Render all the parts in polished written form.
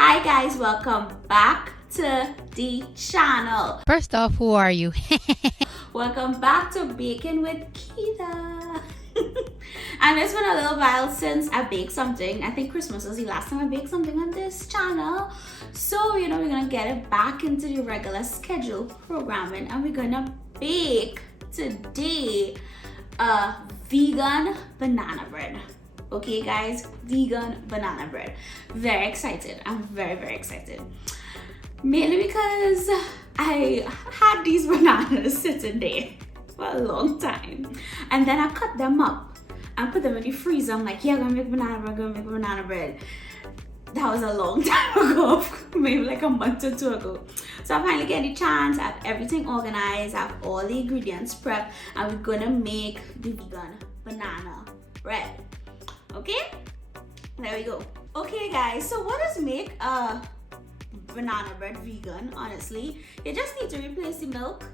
Hi guys, welcome back to the channel. First off, who are you? Welcome back to Baking with Keda. And it's been a little while since I baked something. I think Christmas was the last time I baked something on this channel. So, we're gonna get it back into the regular schedule programming, and we're gonna bake today a vegan banana bread. Okay guys, vegan banana bread. Very excited. I'm very excited. Mainly because I had these bananas sitting there for a long time. And then I cut them up and put them in the freezer. I'm like, yeah, I'm gonna make banana bread. That was a long time ago, maybe like a month or two ago. So I finally get the chance. I have everything organized, I have all the ingredients prepped, and we're gonna make the vegan banana bread. Okay, there we go. Okay guys, so what does make a banana bread vegan? Honestly, you just need to replace the milk,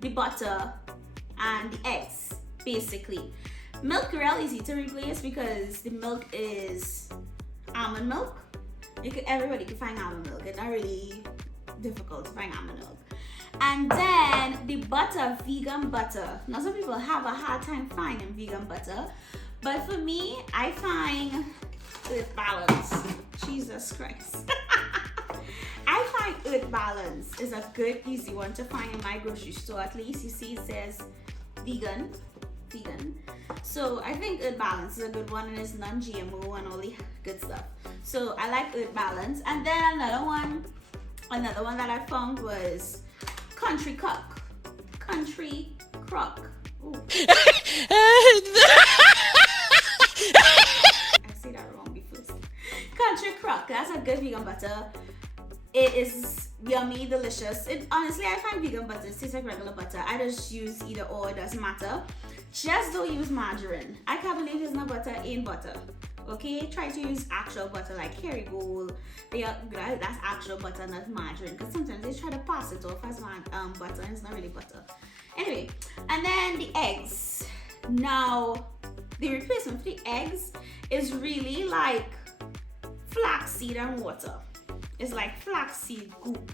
the butter, and the eggs. Basically, milk real easy to replace because the milk is almond milk. Everybody can find almond milk. It's not really difficult to find almond milk. And then the butter, vegan butter. Now some people have a hard time finding vegan butter, but for me, I find Earth Balance. Jesus Christ. I find Earth Balance is a good, easy one to find in my grocery store. At least you see it says vegan. So I think Earth Balance is a good one, and it's non-GMO and all the good stuff. So I like Earth Balance. And then another one that I found was Country Crock. Ooh. I say that wrong before. Country Crock, that's a good vegan butter. It is yummy, delicious. Honestly, I find vegan butter tastes like regular butter. I just use either or, it doesn't matter. Just don't use margarine. I can't believe there's no butter in butter. Okay, try to use actual butter like Kerrygold. That's actual butter, not margarine. Because sometimes they try to pass it off as butter, and it's not really butter. Anyway, and then the eggs. Now, the replacement for the eggs is really like flaxseed and water. It's like flaxseed goop.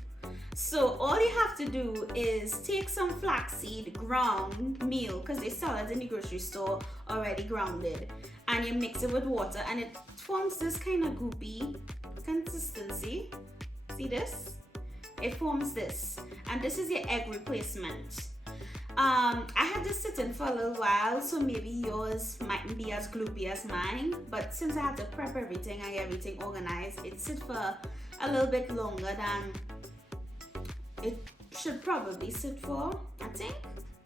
So all you have to do is take some flaxseed ground meal, because they sell it in the grocery store already grounded, and you mix it with water, and it forms this kind of goopy consistency. See this? It forms this, and this is your egg replacement. I had this sitting for a little while, so maybe yours mightn't be as gloopy as mine, but since I had to prep everything and get everything organized, it sit for a little bit longer than it should probably sit for, I think.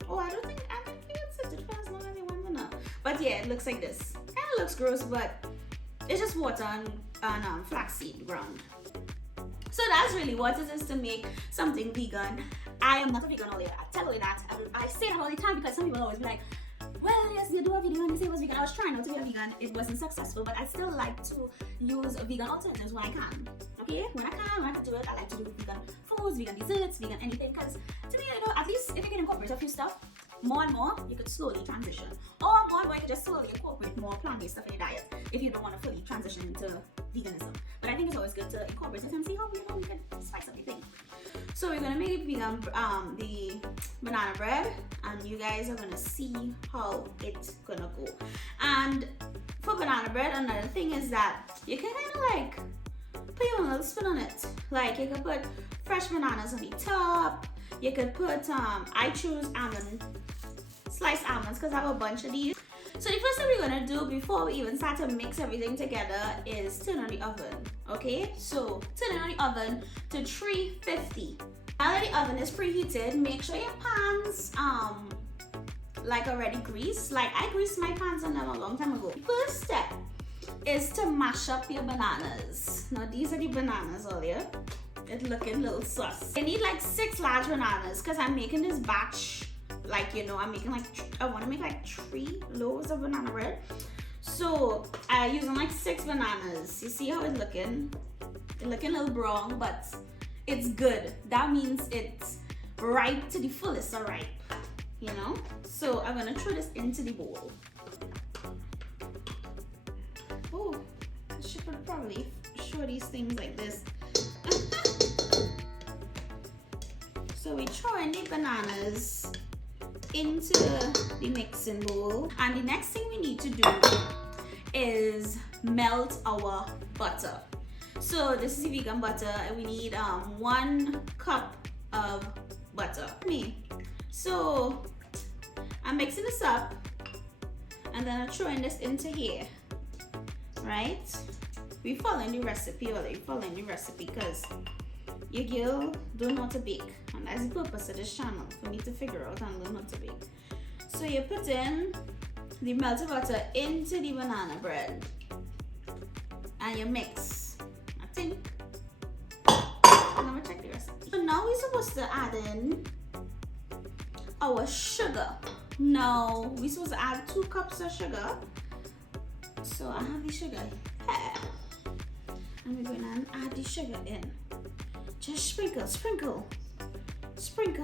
Oh, I think it sits for as long as you want to know. But yeah, it looks like this. Kind of looks gross, but it's just water and flaxseed ground. So that's really what it is to make something vegan. I am not a vegan all the way. I tell you that. I say that all the time because some people always be like, well, yes, you do a video and you say it was vegan. I was trying not to be a vegan. It wasn't successful, but I still like to use vegan alternatives when I can. Okay? When I can do it, I like to do vegan foods, vegan desserts, vegan anything. Because to me, at least if you can incorporate a few stuff, more and more, you could slowly transition. Or more and more, you could just slowly incorporate more plant-based stuff in your diet if you don't want to fully transition into veganism. But I think it's always good to incorporate it and see how we can spice up the thing. So we're gonna make vegan the banana bread, and you guys are gonna see how it's gonna go. And for banana bread, another thing is that you can kind of like put your own little spin on it. Like you could put fresh bananas on the top. You could put I choose sliced almonds because I have a bunch of these. So the first thing we're gonna do before we even start to mix everything together is turn on the oven. Okay, so turn on the oven to 350. Now that the oven is preheated, make sure your pans like already greased. Like I greased my pans on them a long time ago. First step is to mash up your bananas. Now these are the bananas earlier. It's looking a little sus. I need like 6 large bananas because I'm making this batch. Like, I'm making I want to make like 3 loaves of banana bread. So I'm using like 6 bananas. You see how it's looking? It's looking a little brown, but it's good. That means it's ripe to the fullest of ripe, So I'm gonna throw this into the bowl. Oh, throw these things like this. So we throw in the bananas into the mixing bowl, and the next thing we need to do is melt our butter. So this is vegan butter, and we need 1 cup of butter. So I'm mixing this up, and then I'm throwing this into here, right? We're following the recipe, because your girl don't know how to bake, and that's the purpose of this channel, for me to figure out and learn how to bake. So you put in the melted butter into the banana bread, and you mix. I think. I'm gonna check the recipe. So now we're supposed to add in our sugar. Now we're supposed to add 2 cups of sugar. So I have the sugar here, and we're gonna add the sugar in. Just sprinkle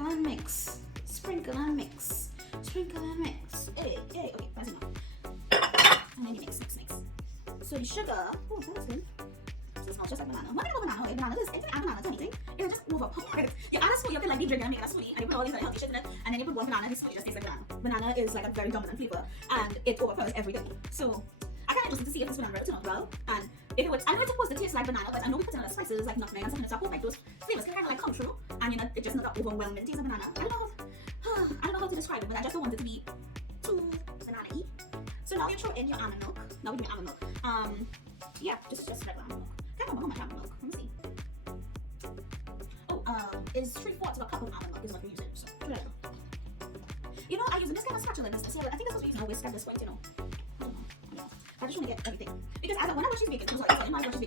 and mix, sprinkle and mix. Hey, okay, that's enough. And then you mix. So the sugar, oh, that's good. So it smells just like banana. One thing about banana, banana is, if you add banana to anything, it'll just move up. You add a smoothie, you feel like the drink and make it a smoothie, and you put all these like healthy shit in it, and then you put one banana, and the smoothie just tastes like banana. Banana is like a very dominant flavor, and it overpowers everything. So I kind of interested to see if this banana bread will turn out well, and if it would, I know it's supposed to taste like banana, but I know we put in other spices like nutmeg and something, so I hope like those flavors can kind of like come through, and you know, it's just not that overwhelming taste of banana. I don't know how to describe it, but I just don't want it to be too banana-y. So now you throw in your almond milk. Now we do almond milk. Yeah, just regular almond milk. I can't remember how much almond milk. Let me see. Oh, it's 3/4 of a cup of almond milk is what we're using. So, you know, I'm using this kind of spatula in this. Yeah, I think that's what we're using a whisk at this point, you know. I don't know. I just want to get everything. Because when I watch these baking shows, right? When I watch these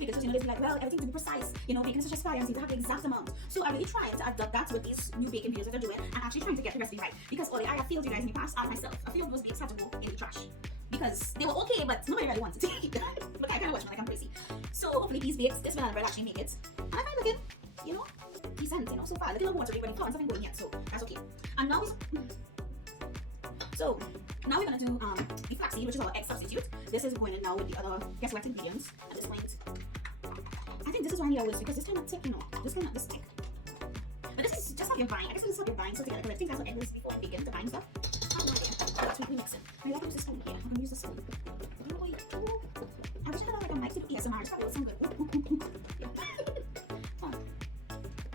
baking shows, you know, they'll be like, well, everything's to be precise. You know, baking is such a science, you have the exact amount. So I'm really trying to adopt that with these new baking videos that they're doing, and actually trying to get the recipe right. Because I have failed you guys in the past, and myself. I failed those bakes had to go in the trash. Because they were okay, but nobody really wanted to eat them. But I kind of watch them like I'm crazy. So hopefully these bakes, this banana bread actually make it. And I find looking, you know, decent, you know, so far. Looking a little watery, but the flowers haven't going yet, so that's okay. And now we're gonna do the flaxseed, which is our egg substitute. This is going in now with the other guess what ingredients at this point. I think this is one you always, because this kind of thick, you know, this thick. But this is just how you bind. I guess this is how you bind so together, because I think that's what egg is before I begin to bind stuff. I have no idea. That's what we mix it. Maybe I can use this spoon here. I'm gonna use this spoon. I wish I had like a mic to do ASMR. It's probably would sound good. Yeah.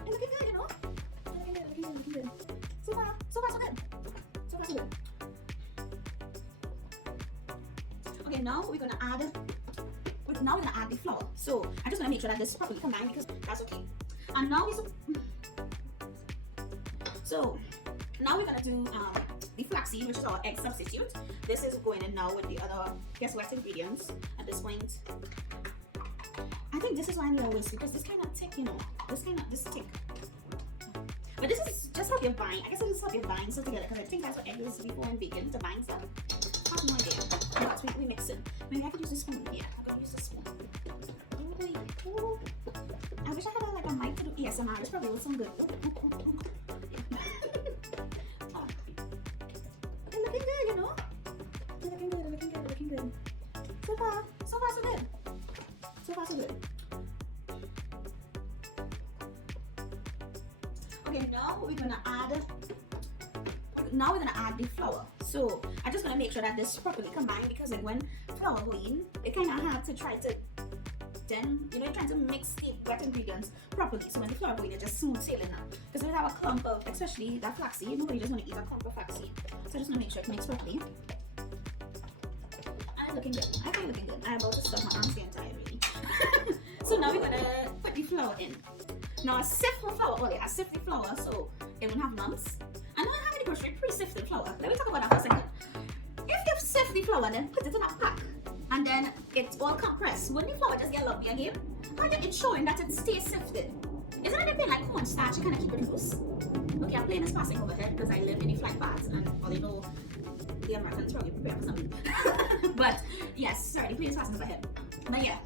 It's looking good, you know? Looking good. So far, so good. Okay, now we're gonna add the flour. So I'm just gonna make sure that this is properly combined, because that's okay. And now now we're gonna do the flaxseed, which is our egg substitute. This is going in now with the other guess what ingredients at this point. I think this is why we always, because this kind of thick, you know, this thick. But this is just how you bind. I guess this is how you bind stuff together, because I think that's what egg is before in bacon, to bind stuff. I have no idea. That's what we mix it. Maybe I could use this spoon. Yeah, I'm gonna use this spoon. Ooh. I wish I had like a mic to do ASMR. This probably would sound good. Looking good, you know? Looking good. So far, so good. Okay, now we're gonna add the flour. So I'm just gonna make sure that this is properly combined, because like when flour go in, it kind of have to try to then, you know, trying to mix the wet ingredients properly. So when the flour go in, it just smooth sailing now. Because we have a clump of, especially that flaxseed, nobody just want to eat a clump of flaxseed. So I'm just gonna make sure it mixes properly. I'm looking good. I think looking good. I'm about to stuff my arms the entire really. So now we're gonna put the flour in. Now I sift the flour earlier. I sift the flour so it won't have lumps. I know I have any grocery pre-sifted flour. Let me talk about that for a second. If you sift the flour, then put it in a pack, and then it's all compressed. When the flour just get lumpy again, it's showing that it stays sifted. Isn't it a bit like cornstarch? You kind of keep it loose. Okay, I'm playing this plastic over here because I live in the flat parts, and well, you know, the Americans probably prepare for something. But yes, sorry, playing this plastic over here. But yeah,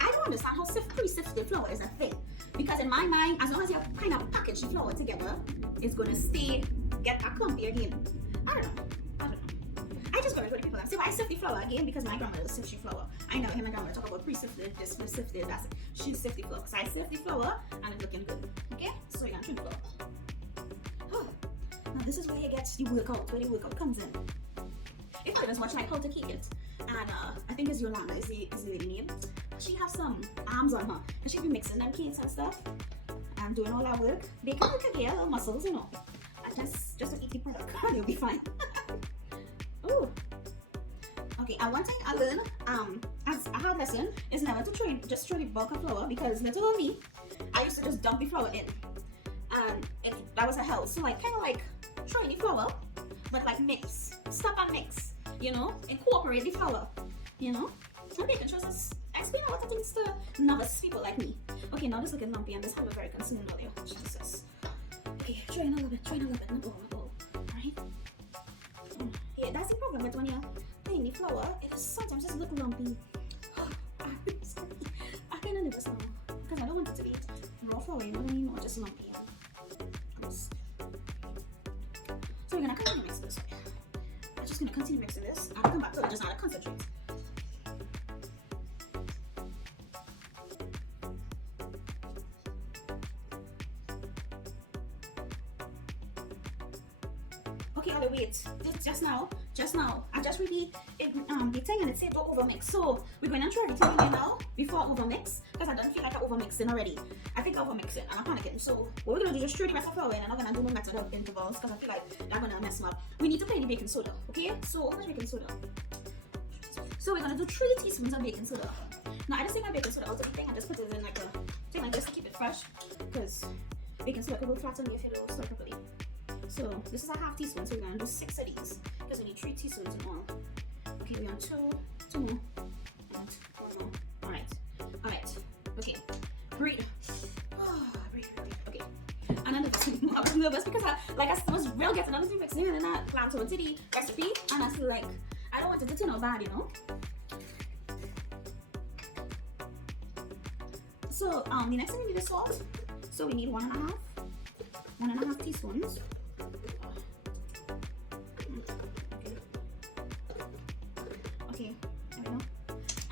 I don't understand how pre-sifted flour is a thing. Because in my mind, as long as you kind of package the flour together, it's gonna get a clumpy again. I don't know. I just got encourage other people. See why I sift the flour again? Because my grandmother sift the flour. I never hear my grandmother talk about pre-sifted, this sifted, that's it. She sift the flour. So I sift the flour and it's looking good. Okay? So you're gonna trim the flour. Oh. Now this is where you get the workout, where the workout comes in. If I was watching like how to keep it, and I think it's Yolanda is the lady name. She has some arms on her, and she be mixing them cakes and stuff, and doing all that work. They can get little muscles, you know. And just to eat the product, and you'll be fine. Ooh. Okay, and one thing I learned, as a hard lesson, is never to just throw the bulk of flour, because little me, I used to just dump the flour in, and that was a hell. So like kind of like throwing the flour, but like mix, stop and mix. You know, incorporate the flour, you know, and bacon choices. Explain a lot of things to novice people like me. Okay, now this looking lumpy and this have a very consuming earlier. Jesus. Okay, try in a little bit, not all. Alright? Yeah, that's the problem with when you're playing the flour, it just sometimes just look lumpy. I kind of do this now, because I don't want it to be raw flour, you know what I mean, or just lumpy. So we're gonna continue mixing this. I'm just gonna continue mixing this. I'll come back to it, just add a concentrate. Okay, I'll wait. Just now, I just really the thing and it said don't overmix. So we're going to try everything in now before I overmix, because I don't feel like I'm overmixing already. I think I'm overmixing and I'm panicking. So what we're gonna do is just throw the rest of the flour in, and I'm gonna do my method of intervals because I feel like that's gonna mess them up. We need to play the baking soda, okay? So how much baking soda? So we're gonna do 3 teaspoons of baking soda. Now I just take my baking soda out of the thing and just put it in like a thing like this to keep it fresh, because baking soda could go flat on you if you don't store it properly. So this is a half teaspoon, so we're gonna do 6 of these because we need 3 teaspoons in all. Okay, we're on 2 more, and 1 more. Alright. Okay. Breathe. Breathe. Okay. Another thing, I was nervous because I was real getting another thing mixing and then I planned to the recipe, and I feel like I don't want it to turn out bad, you know. So the next thing we need is salt. So we need 1.5 teaspoons. Okay, there we go.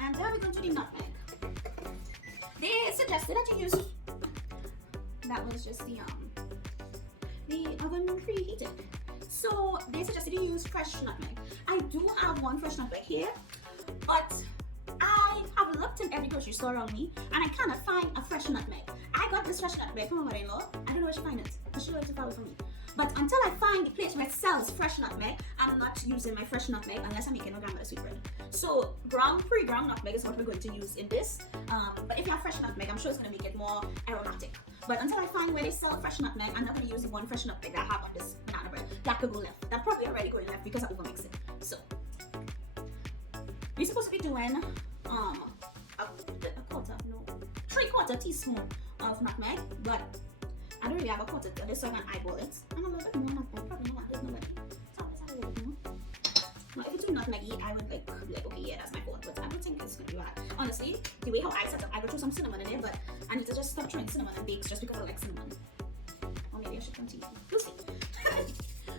And then we're going to do nutmeg. They suggested that you use, that was just the oven preheated. So they suggested you use fresh nutmeg. I do have one fresh nutmeg here, but I have looked in every grocery store around me and I cannot find a fresh nutmeg. I got this fresh nutmeg from my mother-in-law. I don't know where she find it, but she likes to follow for me. But until I find the place where it sells fresh nutmeg, I'm not using my fresh nutmeg unless I'm making a grandmother's sweet bread. So pre-ground nutmeg is what we're going to use in this. But if you have fresh nutmeg, I'm sure it's going to make it more aromatic. But until I find where they sell fresh nutmeg, I'm not going to use the one fresh nutmeg that I have on this banana bread. That could go left. That probably already going left because I overmixed it. So we're supposed to be doing a quarter, no, 3/4 teaspoon of nutmeg, but I don't really have a quarter to this, so I'm gonna eyeball it. And a little bit more nutmeg, probably not. There's no way. So let's add a little bit more. Now, if it's too nutmeggy, I would like, okay, yeah, that's my fault, but I don't think it's gonna be bad. Honestly, the way how I set up, I would throw some cinnamon in there, but I need to just stop throwing cinnamon and bakes just because I like cinnamon. Or maybe I should continue. We'll see.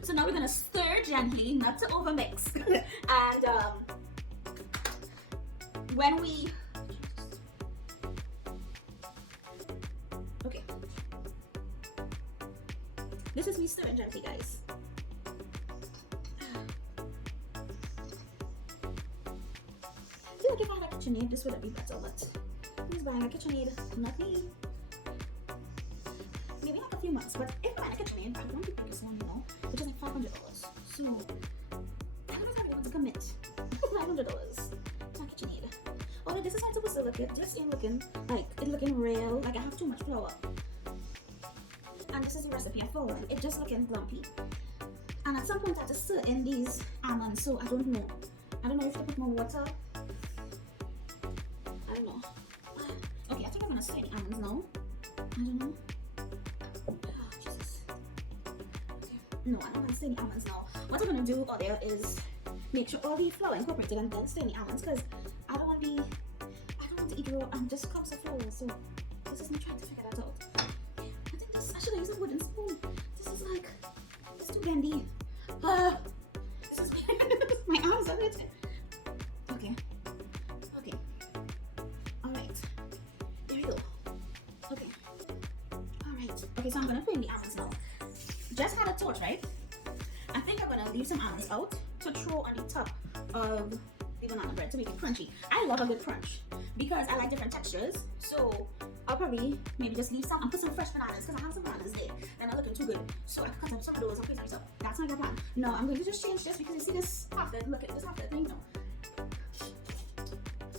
So now we're gonna stir gently, not to overmix. And when we this is me stirring gently, guys. I feel like if I had a KitchenAid, this would be better, but who's buying a KitchenAid? Not me. Maybe like a few months, but if I had a KitchenAid, I don't think this one, you know, which is like $500. So I don't know if I want to commit. $500 to a KitchenAid. Although this is how it's supposed to look. It just ain't looking like it's looking real. Like I have too much flour. And this is the recipe I followed. It's just looking lumpy. And at some point I have to stir in these almonds, so I don't know. I don't know if to put more water. I don't know. Okay, I think I'm gonna stir in the almonds now. I don't know. Oh, Jesus. Okay. No, I'm not gonna stir in the almonds now. What I'm gonna do out there is make sure all the flour incorporated and then stir in the almonds, because I don't want to eat raw and just clumps of flour. So this is me trying to figure that out. I should have used a wooden spoon. This is like, it's too bendy. This is my arms are it. Okay, so I'm gonna put in the almonds now. Just had a torch, right? I think I'm gonna leave some almonds out to throw on the top of the banana bread to make it crunchy. I love a good crunch because I like different textures. So I'll probably maybe just leave some and put some fresh bananas because I have some bananas there. They're not looking too good. So I can cut up some of those and put some stuff. That's not your plan. No, I'm going to just change this because you see this half that, look at this half that thing now.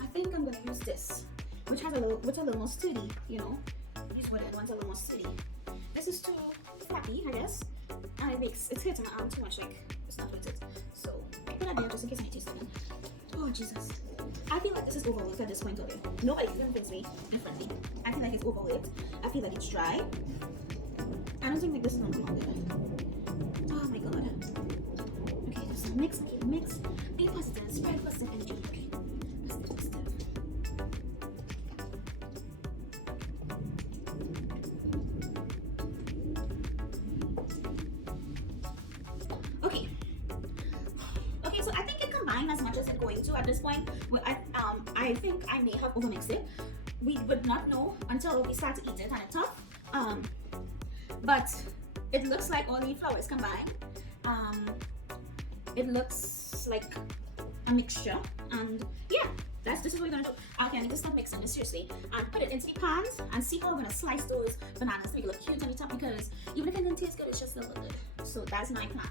I think I'm gonna use this, which has a little more sturdy, you know. This wooden one's a little more sturdy. This is too flappy, I guess. And it's hurting my arm too much, like it's not worth it. So I put that there just in case I taste it again. Oh Jesus. I feel like this is overworked at this point already. Nobody can convince me differently. I feel like it's overworked. I feel like it's dry. I don't think like this is gonna come out good. Oh my god. Okay, just mix. Be positive, spread positive energy. Okay. Let's be positive. Okay, so I think it combined as much as it's going to at this point. But I think I may have overmixed it. We would not know until we start to eat it and it's tough. But it looks like all the flours combined. It looks like a mixture, and yeah, this is what we're gonna do. Okay, I need to stop mixing this seriously and put it into the pans and see how we're gonna slice those bananas to make it look cute on the top, because even if it didn't taste good, it's just still look good. So that's my plan.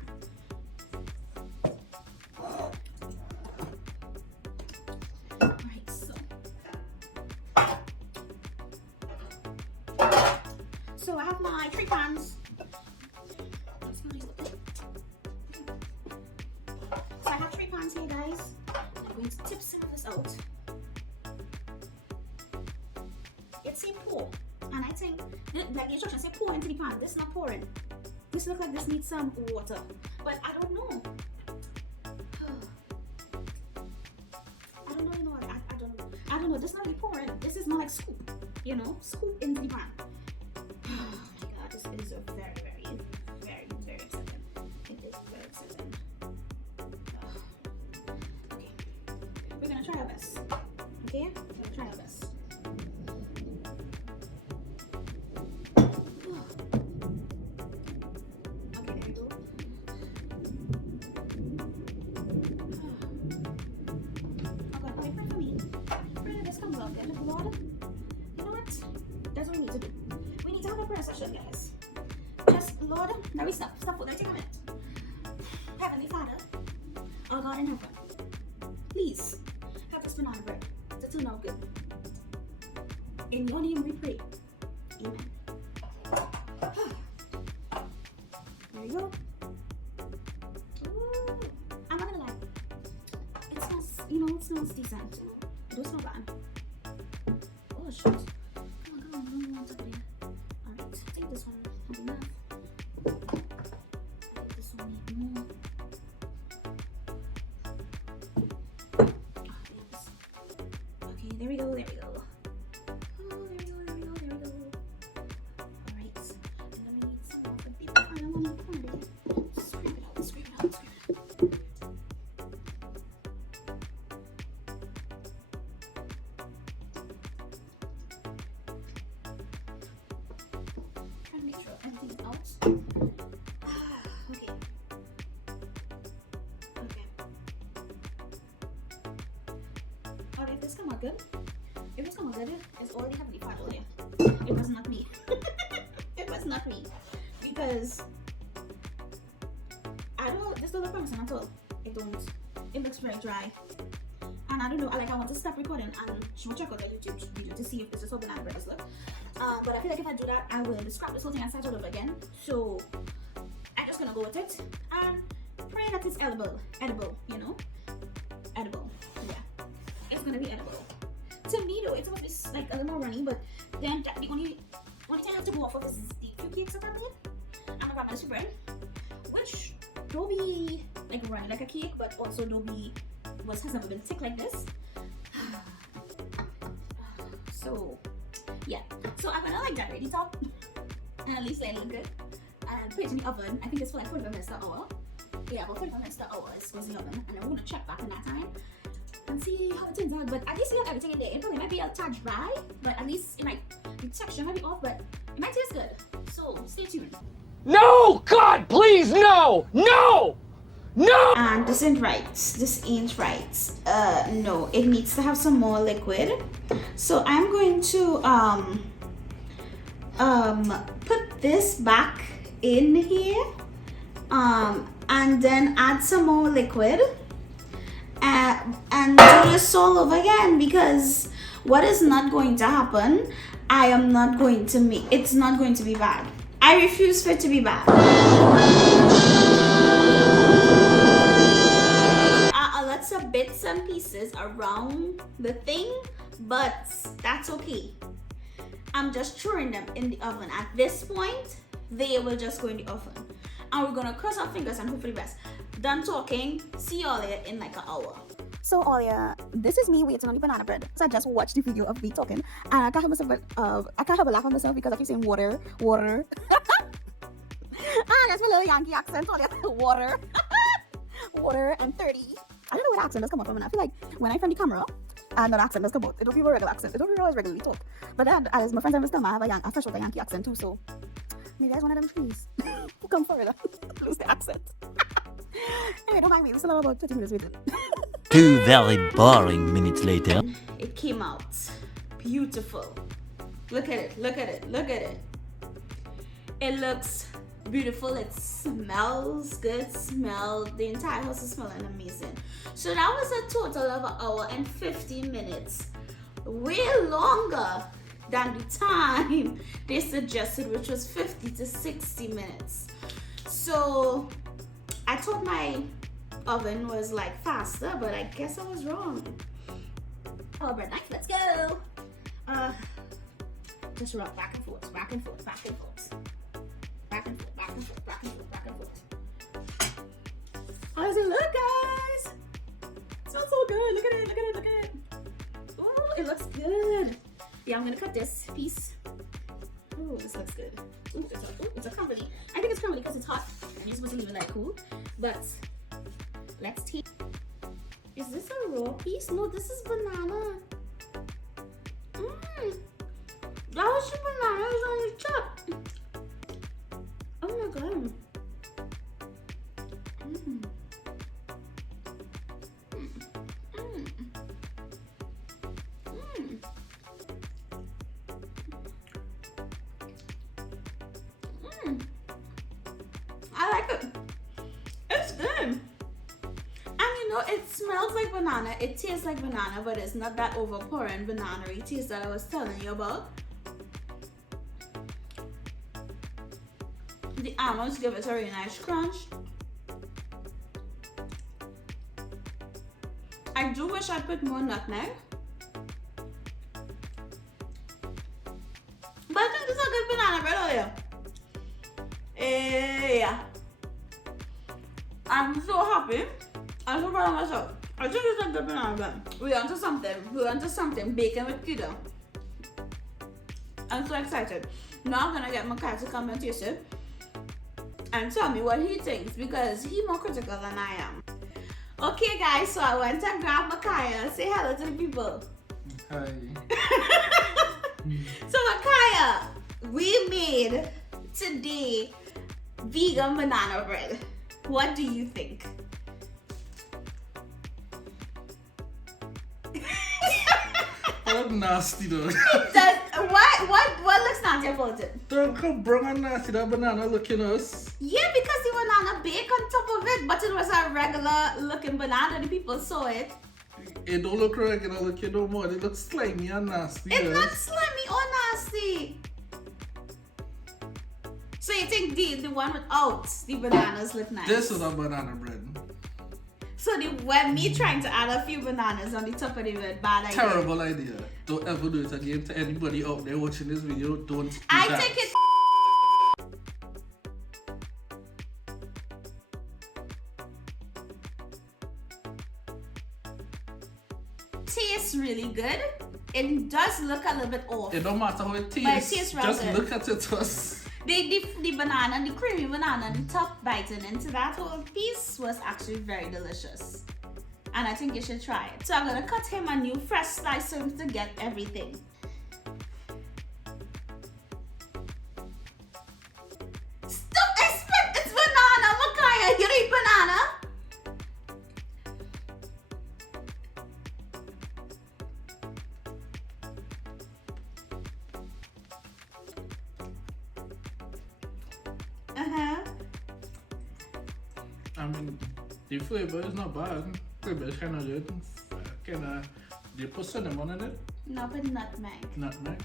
Alright, so I have my 3 pans. So I have 3 pans here, guys. I'm going to tip some of this out. It says pour, and I think like the instructions say pour into the pan. This is not pouring. This looks like this needs some water, but I don't know. I don't know. This is not really pouring. This is more like scoop. You know, scoop into the pan. Oh my god, this is a very upsetting. It is very upsetting. Okay, we're gonna try our best. Okay, we're gonna try our best. Okay, there we go. Okay, pray for me. Pray that this comes out good. Lord, you know what? That's what we need to do. We need to have a prayer session, guys. Just, Lord, now we stop. Let me take a minute. Heavenly Father, our God in heaven, please help this banana bread to turn out good. In your name we pray. Amen. There you go. Ooh, I'm not gonna lie. It smells, it smells decent. It does smell bad. Oh, shit. Come on, I don't want to be. Alright, I think this one has enough. I think this one needs more. Okay, there we go. Oh, there we go. Alright, and then we need some of the people. I don't want to pour it. Scrape it out. Trying to make sure everything's out. Okay. If this come out good, it's already Heavenly Father here. It was not me. It was not me. Because this doesn't promising at all. It looks very dry. And I don't know, I want to stop recording and check out the YouTube video to see if this is how banana bread is look. But I feel like if I do that, I will scrap this whole thing and start all over again. So I'm just gonna go with it and pray that it's edible, Edible. Yeah, it's gonna be edible. To me though, it's supposed to be like a little more runny, but then the only thing I have to go off of is the 2 cakes that I made. I'm gonna grab my soup bread, which don't be like runny like a cake, but also don't be has never been thick like this. So yeah, so I'm gonna like decorate the top and at least let it look good and put it in the oven. I think it's for like 45 minutes to an hour. Yeah, about 45 minutes to an hour is the oven, and then we're gonna check back in that time and see how it turns out. But at least we have everything in there. It probably might be a touch dry, but at least the texture might be off, but it might taste good. So So stay tuned. No! God, please, no! No! No! And this ain't right. This ain't right. No, it needs to have some more liquid. So I'm going to put this back in here. And then add some more liquid. And do this all over again, because what is not going to happen, I am not going to make, it's not going to be bad. I refuse for it to be bad. Lots of bits and pieces around the thing, but that's okay. I'm just throwing them in the oven. At this point, they will just go in the oven. And we're gonna cross our fingers and hope for the best. Done talking, see y'all later in like an hour. So Olia, this is me waiting on the banana bread. So I just watched the video of me talking, and I can't help myself, I can't help a laugh at myself because I keep saying water. That's my little Yankee accent, Olia. Water. Water and 30. I don't know where the accent does come up from, and I feel like when I find the camera, another accent does come out. It don't be a regular accent. It don't be always regularly talk. But then, as my friends always tell me, I have a fresh with a Yankee accent too, so maybe that's one of them trees. Come further. Lose the accent. Anyway, don't mind me. We still have about 30 minutes waiting. 2 very boring minutes later. It came out beautiful. Look at it, look at it, look at it. It looks beautiful. It smells good. The entire house is smelling amazing. So that was a total of 1 hour and 15 minutes. Way longer than the time they suggested, which was 50 to 60 minutes. So I thought my oven was like faster, but I guess I was wrong. Oh, bread knife, let's go. Just rub back and forth, back and forth, back and forth. Back and forth, back and forth, back and forth, back and forth. How does it look, guys? It smells so good. Look at it, look at it, look at it. Oh, it looks good. Yeah, I'm gonna cut this piece. Oh, this looks good. Ooh, it's a crumbly. I think it's crumbly because it's hot and you're supposed to leave it like cool. But let's take. Is this a raw piece? No, this is banana. That was the banana is on the top. Oh my god. I like it. It's good. And you know, it smells like banana. It tastes like banana, but it's not that overpowering banana-y taste that I was telling you about. The almonds give it a really nice crunch. I do wish I put more nutmeg. But I think this is a good banana bread earlier. Yeah. I'm so happy. I'm so proud of myself. I think it's a good banana bread. We're onto something. We're onto something. Bacon with Keda. I'm so excited. Now I'm gonna get my cat to come and taste it and tell me what he thinks, because he's more critical than I am. Okay guys, so I went and grabbed Makaya. Say hello to the people. Hi. So Makaya, we made today vegan banana bread. What do you think? What nasty though. What looks nasty about it? Don't come bring a nasty that banana looking us. Yeah, because the banana baked on top of it, but it was a regular looking banana. The people saw it. It don't look regular looking no more. It looks slimy and nasty. It's not slimy or nasty. So you think the one without the bananas look nice? This is a banana bread. So when me trying to add a few bananas on the top of the bread, bad idea. Terrible idea. Don't ever do it again to anybody out there watching this video. Don't do I that. take it. Tastes really good. It does look a little bit off. It don't matter how it tastes. But it tastes real Just good. look at it first. The banana, the creamy banana, the top biting into that whole piece was actually very delicious. And I think you should try it. So I'm gonna cut him a new fresh slice so to get everything. I mean, the flavor is not bad. Flavor is kind of good. Do you put cinnamon in it? No, but nutmeg. Nutmeg.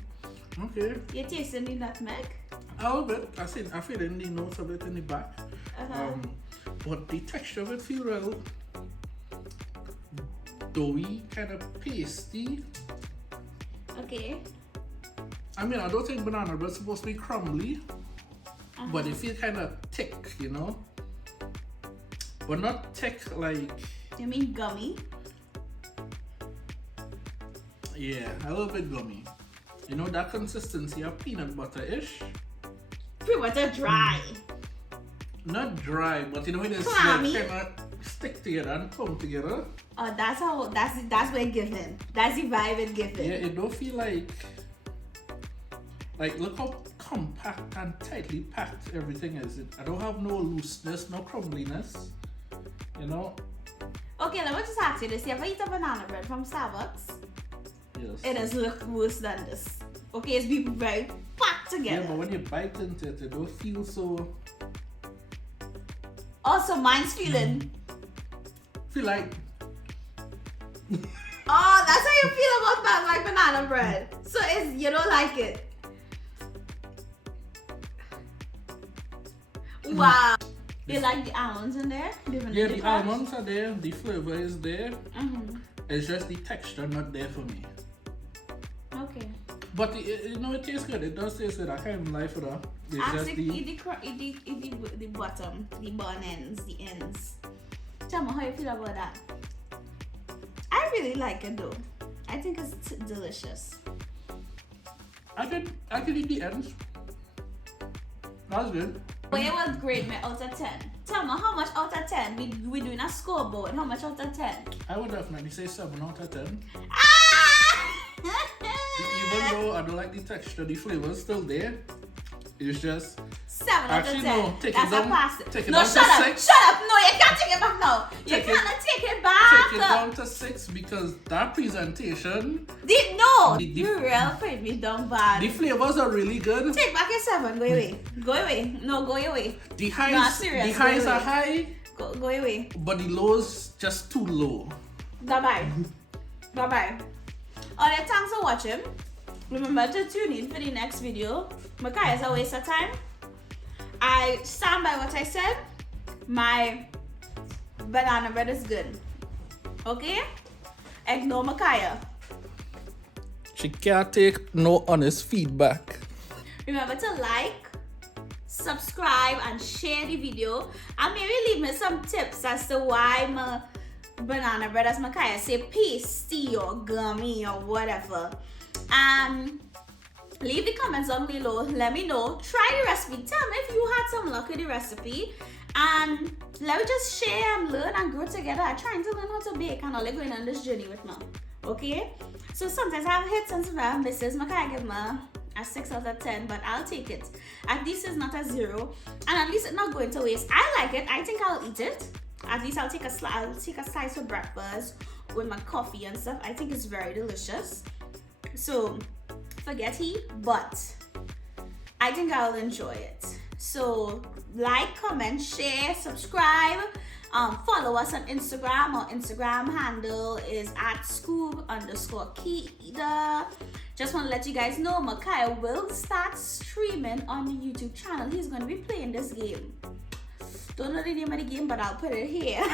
Okay. You tasting the nutmeg? A little bit. I feel in the notes of it in the back. But the texture of it feel real doughy, kind of pasty. Okay. I mean, I don't think banana bread's supposed to be crumbly, but it feels kind of thick, you know? But not thick like... You mean gummy? Yeah, a little bit gummy. You know, that consistency of peanut butter-ish? Peanut butter dry. Not dry, but you know when it's Clammy. like kind of stick together and come together. Oh, that's what it given. That's the vibe it given. Yeah, it don't feel like look how compact and tightly packed everything is. I don't have no looseness, no crumbliness. You know? Okay, let me just ask you this. You ever eat a banana bread from Starbucks? Yes. It does look worse than this. Okay, it's be very packed together. Yeah, but when you bite into it, it don't feel so... Also, mine's feeling. Feel like... Oh, that's how you feel about my banana bread. So you don't like it. Wow. You like the almonds in there? Yeah, the almonds are there. The flavor is there. It's just the texture not there for me. Okay. But you know, it tastes good. It does taste good. I can't even lie for that. It's just Eat the bottom, the bun ends, the ends. Tell me how you feel about that. I really like it though. I think it's delicious. I could eat the ends. That's good. But you would grade me out of 10. Tell me how much out of 10? We doing a scoreboard. How much out of 10? I would definitely say 7 out of 10. Ah! Even though I don't like the texture, the flavor is still there. It's just 7 out of 10. no, take That's it down. a pass. Take it No, down shut to up. 6. Shut up. No, you can't take it back now. You Take it- cannot take it back. Take it down to 6 because that presentation, No. The- You real put me down bad. the flavors are really good. Take back your 7. Go away. Go away. No, go away. The Not highs, serious, the highs really. are high, Go away. but the lows just too low. Bye-bye. Bye-bye. Alright, thanks for watching. Remember to tune in for the next video. Makaya is a waste of time. I stand by what I said. My banana bread is good. Okay? Ignore Makaya. She can't take no honest feedback. Remember to like, subscribe, and share the video. And maybe leave me some tips as to why my banana bread, as Makaya say, pasty or gummy or whatever. And leave the comments down below. Let me know. Try the recipe. Tell me if you had some luck with the recipe. And let me just share and learn and grow together. I'm trying to learn how to bake and all going on this journey with me. Okay? So sometimes I have hits and sometimes I have misses. I give me a 6 out of 10, but I'll take it. At least it's not a 0. And at least it's not going to waste. I like it. I think I'll eat it. At least I'll take a slice for breakfast with my coffee and stuff. I think it's very delicious. So forget heat, but I think I'll enjoy it. So like, comment, share, subscribe, follow us on Instagram. Our Instagram handle is @Scoob_Keda. Just want to let you guys know Makaya will start streaming on the YouTube channel. He's going to be playing this game. Don't know the name of the game, but I'll put it here.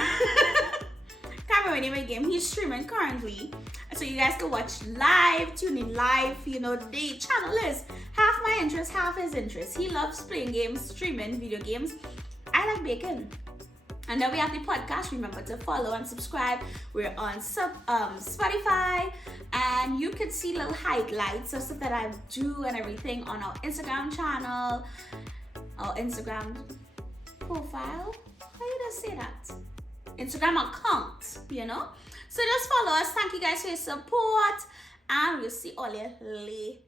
Can't remember the name of the game. He's streaming currently. So you guys can watch live, tune in live. You know, the channel is half my interest, half his interest. He loves playing games, streaming video games. I like baking. And then we have the podcast. Remember to follow and subscribe. We're on Spotify. And you can see little highlights of stuff that I do and everything on our Instagram channel. Our Instagram profile. How you just say that? Instagram account, you know. So just follow us. Thank you guys for your support, and we'll see all you later.